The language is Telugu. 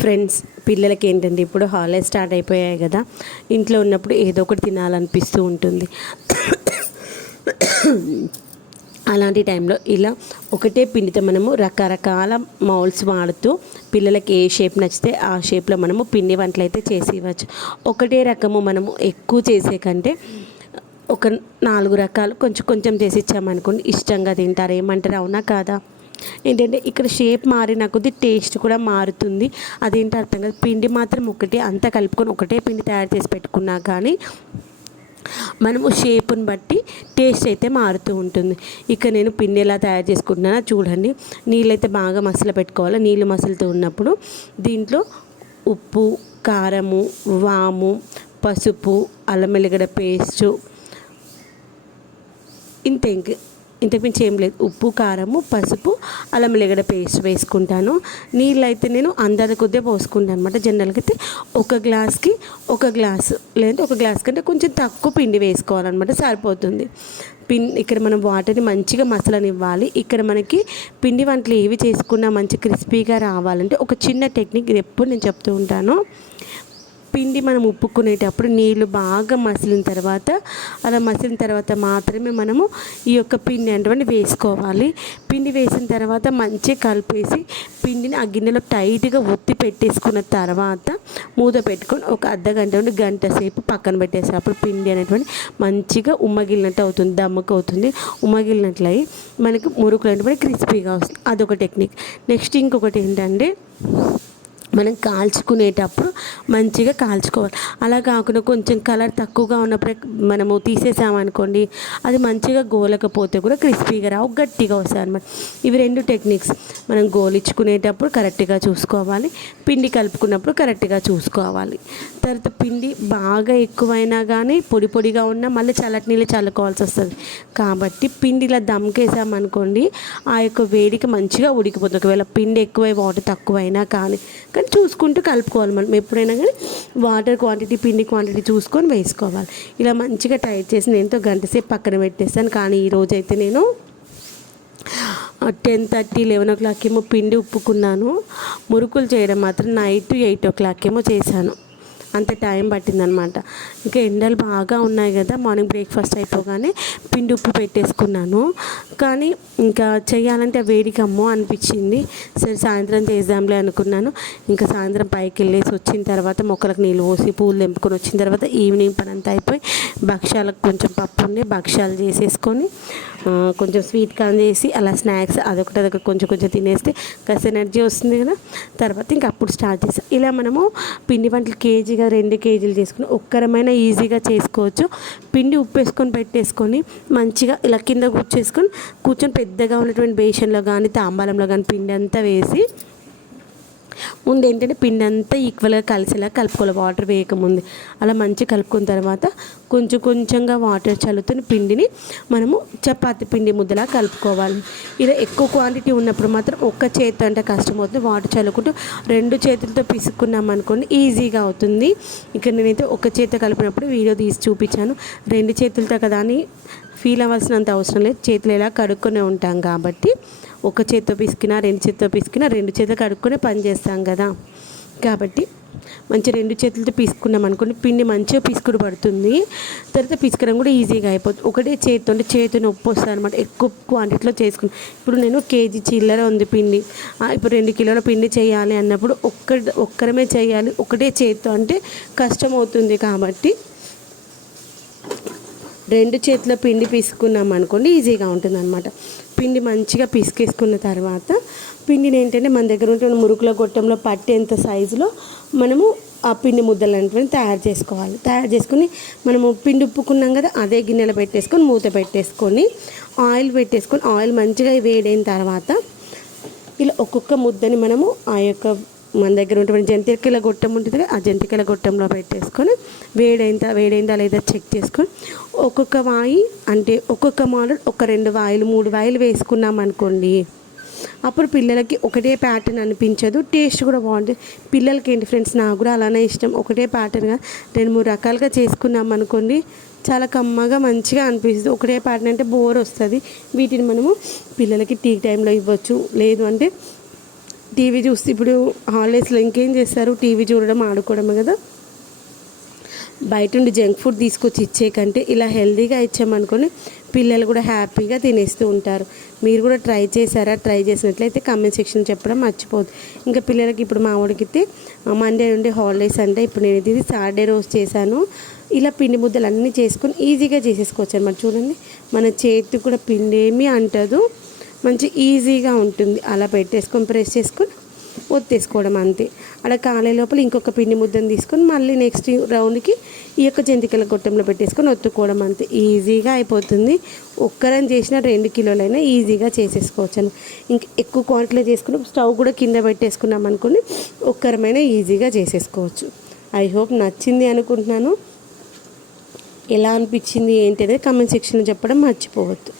ఫ్రెండ్స్ పిల్లలకి ఏంటంటే ఇప్పుడు హాలిడేస్ స్టార్ట్ అయిపోయాయి కదా ఇంట్లో ఉన్నప్పుడు ఏదో ఒకటి తినాలనిపిస్తూ ఉంటుంది. అలాంటి టైంలో ఇలా ఒకటే పిండితో మనము రకరకాల మౌల్స్ వాడుతూ పిల్లలకి ఏ షేప్ నచ్చితే ఆ షేప్లో మనము పిండి వంటలు అయితే చేసి ఇవ్వచ్చు. ఒకటే రకము మనము ఎక్కువ చేసే కంటే ఒక నాలుగు రకాలు కొంచెం కొంచెం చేసి ఇచ్చామనుకోండి ఇష్టంగా తింటారు. ఏమంటారు అవునా కాదా? ఏంటంటే ఇక్కడ షేప్ మారిన కొద్దీ టేస్ట్ కూడా మారుతుంది. అదేంటి అర్థం కాదు. పిండి మాత్రం ఒకటే అంతా కలుపుకొని ఒకటే పిండి తయారు చేసి పెట్టుకున్నా కానీ మనము షేప్ని బట్టి టేస్ట్ అయితే మారుతూ ఉంటుంది. ఇక నేను పిండి ఎలా తయారు చేసుకుంటున్నానో చూడండి. నీళ్ళైతే బాగా మసలు పెట్టుకోవాలి. నీళ్ళు మసలుతూ ఉన్నప్పుడు దీంట్లో ఉప్పు కారము వాము పసుపు అల్లం వెల్లిగడ్డ పేస్టు ఇంత ఇంక ఇంతకుమించి ఏం లేదు. ఉప్పు కారము పసుపు అల్లం వెల్లిగడ్డ పేస్ట్ వేసుకుంటాను. నీళ్ళు అయితే నేను అందరి కొద్దిగా పోసుకుంటాను అనమాట జనరల్గా అయితే ఒక గ్లాస్కి ఒక గ్లాసు లేదంటే ఒక గ్లాస్ కంటే కొంచెం తక్కువ పిండి వేసుకోవాలన్నమాట. సరిపోతుంది. పిన్ ఇక్కడ మనం వాటర్ని మంచిగా మసలనివ్వాలి. ఇక్కడ మనకి పిండి వంటలు ఏవి చేసుకున్నా మంచి క్రిస్పీగా రావాలంటే ఒక చిన్న టెక్నిక్ ఎప్పుడు నేను చెప్తూ ఉంటాను. పిండి మనం ఉప్పుకునేటప్పుడు నీళ్ళు బాగా మసిలిన తర్వాత అలా మసిలిన తర్వాత మాత్రమే మనము ఈ యొక్క పిండి అంటే వేసుకోవాలి. పిండి వేసిన తర్వాత మంచిగా కలిపేసి పిండిని ఆ గిన్నెలో టైట్గా ఒత్తి పెట్టేసుకున్న తర్వాత మూత పెట్టుకొని ఒక అర్ధ గంట నుండి గంట సేపు పక్కన పెట్టేసి అప్పుడు పిండి అనేటువంటి మంచిగా ఉమ్మగిలినట్టు అవుతుంది దమ్మకు అవుతుంది. ఉమ్మగిలినట్లు అయ్యి మనకి మురుకులు అనేటువంటి క్రిస్పీగా వస్తుంది. అదొక టెక్నిక్. నెక్స్ట్ ఇంకొకటి ఏంటంటే మనం కాల్చుకునేటప్పుడు మంచిగా కాల్చుకోవాలి. అలా కాకుండా కొంచెం కలర్ తక్కువగా ఉన్నప్పుడే మనము తీసేసామనుకోండి అది మంచిగా గోలకపోతే కూడా క్రిస్పీగా రావు గట్టిగా వస్తాయి అనమాట ఇవి రెండు టెక్నిక్స్. మనం గోలిచ్చుకునేటప్పుడు కరెక్ట్గా చూసుకోవాలి పిండి కలుపుకున్నప్పుడు కరెక్ట్గా చూసుకోవాలి. తర్వాత పిండి బాగా ఎక్కువైనా కానీ పొడి పొడిగా ఉన్నా మళ్ళీ చల్లటి నీళ్ళు చల్లుకోవాల్సి వస్తుంది. కాబట్టి పిండి ఇలా దమ్కేసామనుకోండి ఆ యొక్క వేడికి మంచిగా ఉడికిపోతుంది. ఒకవేళ పిండి ఎక్కువై వాటర్ తక్కువైనా కానీ కానీ చూసుకుంటూ కలుపుకోవాలి మనం. ఎప్పుడైనా కానీ వాటర్ క్వాంటిటీ పిండి క్వాంటిటీ చూసుకొని వేసుకోవాలి. ఇలా మంచిగా టైట్ చేసి నేనుతో గంట సేపు పక్కన పెట్టేస్తాను. కానీ ఈరోజు అయితే నేను ten thirty eleven o'clock ఏమో పిండి ఉప్పుకున్నాను. మురుకులు చేయడం మాత్రం నైట్ ఎయిట్ ఓ క్లాక్ ఏమో చేశాను. అంత టైం పట్టిందనమాట. ఇంకా ఎండలు బాగా ఉన్నాయి కదా మార్నింగ్ బ్రేక్ఫాస్ట్ అయిపోగానే పిండి ఉప్పు పెట్టేసుకున్నాను. కానీ ఇంకా చేయాలంటే వేడికమ్మో అనిపించింది. సరే సాయంత్రం చేద్దాంలే అనుకున్నాను. ఇంకా సాయంత్రం పైకి వెళ్ళేసి వచ్చిన తర్వాత మొక్కలకు నీళ్ళు పోసి పూలు తెంపుకొని వచ్చిన తర్వాత ఈవినింగ్ పని అంతా అయిపోయి భక్ష్యాలకు కొంచెం పప్పు ఉండి భక్ష్యాలు చేసేసుకొని కొంచెం స్వీట్ కాన్ చేసి అలా స్నాక్స్ అదొకటి అదొకటి కొంచెం కొంచెం తినేస్తే కాస్త ఎనర్జీ వస్తుంది కదా. తర్వాత ఇంకా అప్పుడు స్టార్ట్ చేస్తాం. ఇలా మనము పిండి వంటలు కేజీగా రెండు కేజీలు చేసుకుని ఒక్కరమైన ఈజీగా చేసుకోవచ్చు. పిండి ఉప్పు వేసుకొని పెట్టేసుకొని మంచిగా ఇలా కింద కూర్చేసుకొని కూర్చొని పెద్దగా ఉన్నటువంటి బేషన్లో కానీ తాంబాలంలో కానీ పిండి అంతా వేసి ముందు ఏంటంటే పిండి అంతా ఈక్వల్గా కలిసేలా కలుపుకోవాలి. వాటర్ వేయకముందు. అలా మంచి కలుపుకున్న తర్వాత కొంచెం కొంచెంగా వాటర్ చల్లుతున్న పిండిని మనము చపాతి పిండి ముద్దలా కలుపుకోవాలి. ఇలా ఎక్కువ క్వాంటిటీ ఉన్నప్పుడు మాత్రం ఒక్క చేతి అంటే కష్టమవుతుంది. వాటర్ చల్లుకుంటూ రెండు చేతులతో పిసుకున్నాం అనుకోండి ఈజీగా అవుతుంది. ఇక్కడ నేనైతే ఒక చేత కలిపినప్పుడు వీడియో తీసి చూపించాను. రెండు చేతులతో కదా అని ఫీల్ అవ్వాల్సినంత అవసరం లేదు. చేతులు ఎలా కడుక్కునే ఉంటాం కాబట్టి ఒక చేత్తో పిసికినా రెండు చేత్తో పిసికినా రెండు చేతులు కడుక్కొని పని చేస్తాం కదా. కాబట్టి మంచి రెండు చేతులతో పీసుకున్నాం అనుకోండి పిండి మంచిగా పిసుకుడు పడుతుంది. తర్వాత పిసుకడం కూడా ఈజీగా అయిపోతుంది. ఒకటే చేతితో అంటే చేతి నొప్పి వస్తుంది అనమాట ఎక్కువ క్వాంటిటీలో చేసుకుని. ఇప్పుడు నేను కేజీ చిల్లర ఉంది పిండి. ఇప్పుడు రెండు కిలోల పిండి చేయాలి అన్నప్పుడు ఒక్క ఒక్కరమే చేయాలి. ఒకటే చేతితో అంటే కష్టం అవుతుంది కాబట్టి రెండు చేతుల పిండి పీసుకున్నాం అనుకోండి ఈజీగా ఉంటుంది అనమాట పిండి మంచిగా పిసికేసుకున్న తర్వాత పిండిని ఏంటంటే మన దగ్గర ఉంటున్న మురుకుల గొట్టంలో పట్టేంత సైజులో మనము ఆ పిండి ముద్దలు అనేటువంటి తయారు చేసుకోవాలి. తయారు చేసుకొని మనము పిండి ఉప్పుకున్నాం కదా అదే గిన్నెలో పెట్టేసుకొని మూత పెట్టేసుకొని ఆయిల్ పెట్టేసుకొని ఆయిల్ మంచిగా వేడైన తర్వాత ఇలా ఒక్కొక్క ముద్దని మనము ఆ యొక్క మన దగ్గర ఉన్నటువంటి జంతికల గొట్టం ఉంటుంది కదా ఆ జంతికల గొట్టంలో పెట్టేసుకొని వేడైందా వేడైందా లేదా చెక్ చేసుకొని ఒక్కొక్క వాయి అంటే ఒక్కొక్క మోడల్ ఒక రెండు వాయిలు మూడు వాయిలు వేసుకున్నాం అనుకోండి. అప్పుడు పిల్లలకి ఒకటే ప్యాటర్న్ అనిపించదు. టేస్ట్ కూడా బాగుంటుంది. పిల్లలకి ఏంటి ఫ్రెండ్స్ నాకు కూడా అలానే ఇష్టం. ఒకటే ప్యాటర్న్గా రెండు మూడు రకాలుగా చేసుకున్నాం అనుకోండి చాలా కమ్మగా మంచిగా అనిపిస్తుంది. ఒకటే ప్యాటర్న్ అంటే బోర్ వస్తుంది. వీటిని మనము పిల్లలకి టీ టైంలో ఇవ్వచ్చు. లేదు అంటే టీవీ చూస్తే ఇప్పుడు హాలిడేస్లో ఇంకేం చేస్తారు? టీవీ చూడడం ఆడుకోవడమే కదా. బయట నుండి జంక్ ఫుడ్ తీసుకొచ్చి ఇచ్చే కంటే ఇలా హెల్తీగా ఇచ్చామనుకొని పిల్లలు కూడా హ్యాపీగా తినేస్తూ ఉంటారు. మీరు కూడా ట్రై చేశారా? ట్రై చేసినట్లయితే కమెంట్ సెక్షన్ చెప్పడం మర్చిపోదు ఇంకా పిల్లలకి ఇప్పుడు మా వాడికి మండే నుండి హాలిడేస్ అంటే ఇప్పుడు నేను ఇది సాటర్డే రోజు చేశాను. ఇలా పిండి ముద్దలు అన్నీ చేసుకొని ఈజీగా చేసేసుకోవచ్చు అనమాట చూడండి మన చేతికి కూడా పిండి ఏమీ అంటదు. మంచి ఈజీగా ఉంటుంది. అలా పెట్టేసుకొని ప్రెస్ చేసుకొని ఒత్తేసుకోవడం అంతే. అక్కడ కాలే లోపల ఇంకొక పిండి ముద్దను తీసుకొని మళ్ళీ నెక్స్ట్ రౌండ్కి ఈ యొక్క జంతికల గొట్టంలో పెట్టేసుకొని ఒత్తుకోవడం అంతే. ఈజీగా అయిపోతుంది. ఒక్కరం చేసిన రెండు కిలోలైనా ఈజీగా చేసేసుకోవచ్చు అని ఇంక ఎక్కువ క్వాంటిటీలో చేసుకుని స్టవ్ కూడా కింద పెట్టేసుకున్నాం అనుకుని ఒక్కరమైనా ఈజీగా చేసేసుకోవచ్చు. ఐ హోప్ నచ్చింది అనుకుంటున్నాను. ఎలా అనిపించింది ఏంటి అనేది కమెంట్ సెక్షన్లో చెప్పడం మర్చిపోవద్దు.